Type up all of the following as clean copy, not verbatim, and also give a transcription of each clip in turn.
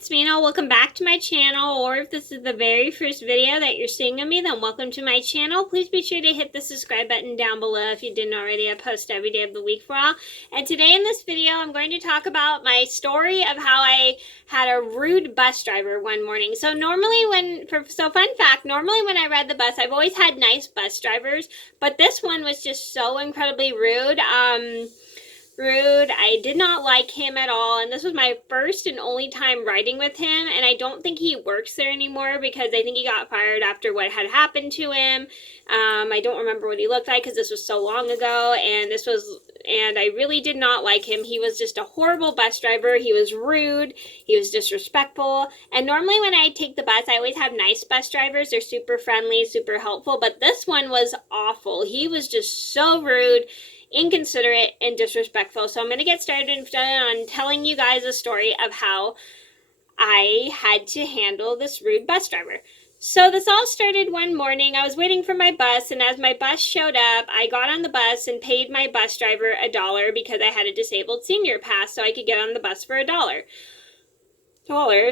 it's Mena. Welcome back to my channel, or if this is the very first video that you're seeing of me, then welcome to my channel. Please be sure to hit the subscribe button down below if you didn't already. I post every day of the week for all. And today in this video, I'm going to talk about my story of how I had a rude bus driver one morning. So fun fact, normally when I ride the bus, I've always had nice bus drivers, but this one was just so incredibly rude. I did not like him at all, and this was my first and only time riding with him, and I don't think he works there anymore because I think he got fired after what had happened to him. I don't remember what he looked like because this was so long ago, and I really did not like him. He was just a horrible bus driver. He was rude. He was disrespectful. And normally when I take the bus, I always have nice bus drivers. They're super friendly, super helpful, but this one was awful. He was just so rude, inconsiderate, and disrespectful. So I'm going to get started on telling you guys a story of how I had to handle this rude bus driver. So this all started one morning. I was waiting for my bus, and as my bus showed up, I got on the bus and paid my bus driver $1 because I had a disabled senior pass, so I could get on the bus for $1.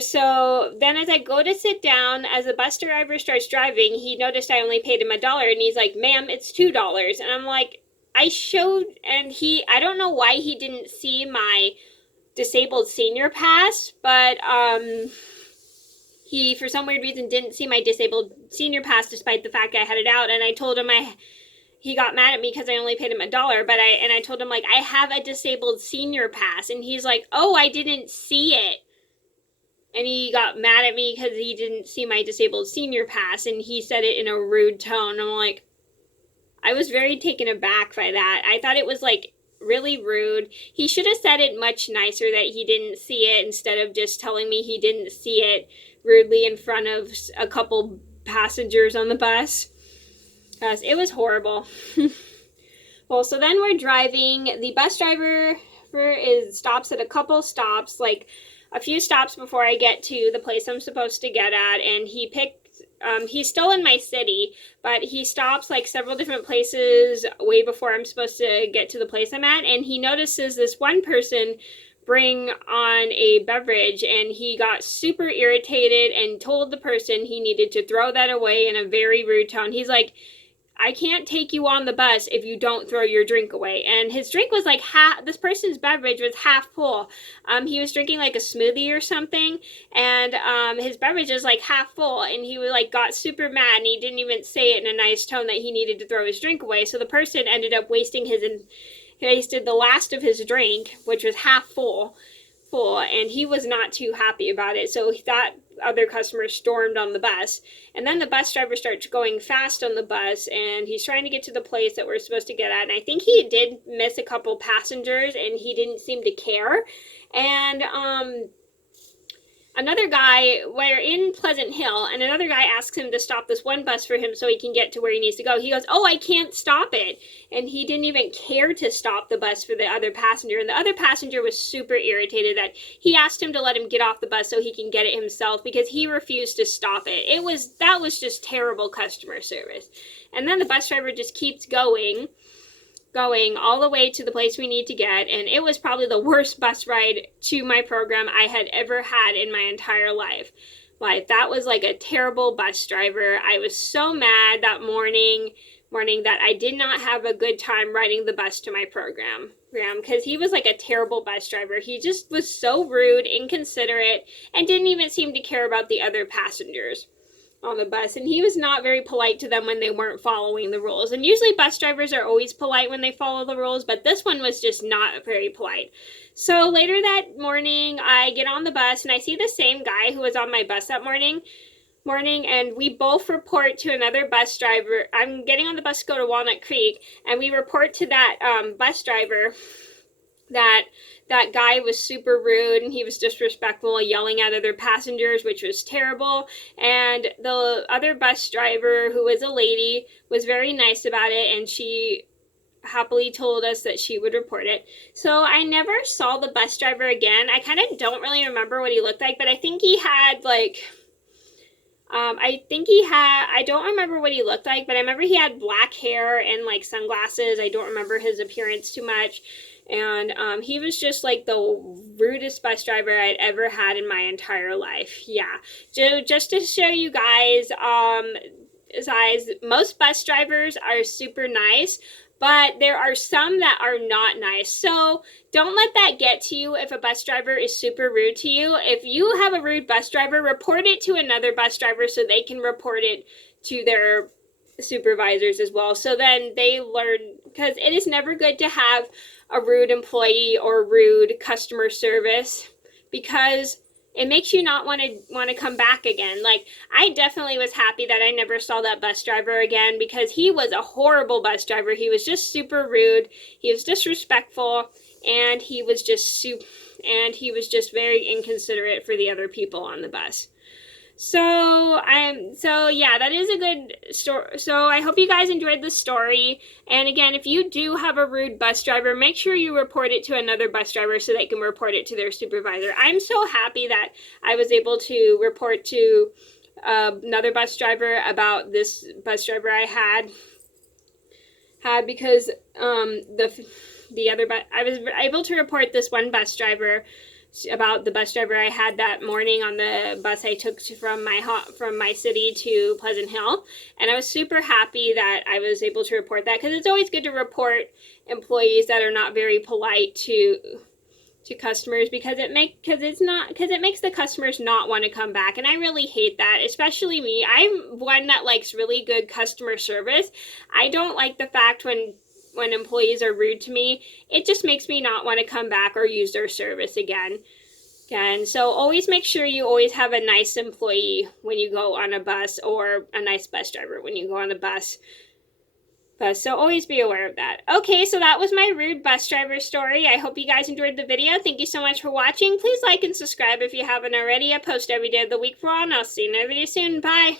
So then as I go to sit down, as the bus driver starts driving, he noticed I only paid him $1, and he's like, "Ma'am, it's $2. And I'm like, I don't know why he didn't see my disabled senior pass, but he, for some weird reason, didn't see my disabled senior pass despite the fact I had it out, and I told him he got mad at me because I only paid him $1, but I told him, like, I have a disabled senior pass, and he's like, "Oh, I didn't see it." And he got mad at me because he didn't see my disabled senior pass, and he said it in a rude tone. I'm like, I was very taken aback by that. I thought it was, like, really rude. He should have said it much nicer that he didn't see it instead of just telling me he didn't see it rudely in front of a couple passengers on the bus. Because it was horrible. Well, so then we're driving. The bus driver stops at a couple stops, like a few stops before I get to the place I'm supposed to get at, and he's still in my city, but he stops like several different places way before I'm supposed to get to the place I'm at, and he notices this one person bring on a beverage, and he got super irritated and told the person he needed to throw that away in a very rude tone. He's like, "I can't take you on the bus if you don't throw your drink away." And his drink was like this person's beverage was half full. He was drinking like a smoothie or something, and his beverage is like half full, and he got super mad, and he didn't even say it in a nice tone that he needed to throw his drink away. So the person ended up wasted the last of his drink, which was half full, and he was not too happy about it. So that other customer stormed on the bus, and then the bus driver starts going fast on the bus, and he's trying to get to the place that we're supposed to get at, and I think he did miss a couple passengers, and he didn't seem to care. And we're in Pleasant Hill, and another guy asks him to stop this one bus for him so he can get to where he needs to go. He goes, "Oh, I can't stop it." And he didn't even care to stop the bus for the other passenger. And the other passenger was super irritated that he asked him to let him get off the bus so he can get it himself because he refused to stop it. That was just terrible customer service. And then the bus driver just keeps going all the way to the place we need to get, and it was probably the worst bus ride to my program I had ever had in my entire life. That was like a terrible bus driver. I was so mad that morning that I did not have a good time riding the bus to my program because he was like a terrible bus driver. He just was so rude, inconsiderate, and didn't even seem to care about the other passengers on the bus, and he was not very polite to them when they weren't following the rules. And usually bus drivers are always polite when they follow the rules, but this one was just not very polite. So later that morning, I get on the bus, and I see the same guy who was on my bus that morning, and we both report to another bus driver. I'm getting on the bus to go to Walnut Creek, and we report to that bus driver that guy was super rude, and he was disrespectful, yelling at other passengers, which was terrible. And the other bus driver, who was a lady, was very nice about it, and she happily told us that she would report it. So I never saw the bus driver again. I kind of don't really remember what he looked like, but I think he had I don't remember what he looked like, but I remember he had black hair and like sunglasses. I don't remember his appearance too much. And he was just like the rudest bus driver I'd ever had in my entire life. Yeah. So just to show you guys, most bus drivers are super nice, but there are some that are not nice. So don't let that get to you if a bus driver is super rude to you. If you have a rude bus driver, report it to another bus driver so they can report it to their supervisors as well. So then they learn, because it is never good to have a rude employee or rude customer service, because it makes you not want to come back again. Like, I definitely was happy that I never saw that bus driver again, because he was a horrible bus driver. He was just super rude. He was disrespectful, and he was just very inconsiderate for the other people on the bus. So yeah, that is a good story. So I hope you guys enjoyed the story. And again, if you do have a rude bus driver, make sure you report it to another bus driver so they can report it to their supervisor. I'm so happy that I was able to report to another bus driver about this bus driver I had because I was able to report this one bus driver about the bus driver I had that morning on the bus I took from my city to Pleasant Hill, and I was super happy that I was able to report that, because it's always good to report employees that are not very polite to customers, because it makes the customers not want to come back, and I really hate that, especially me. I'm one that likes really good customer service. I don't like the fact when employees are rude to me. It just makes me not want to come back or use their service again. So always make sure you always have a nice employee when you go on a bus, or a nice bus driver when you go on a bus. So always be aware of that. Okay, so that was my rude bus driver story. I hope you guys enjoyed the video. Thank you so much for watching. Please like and subscribe if you haven't already. I post every day of the week for all, and I'll see you in another video soon. Bye!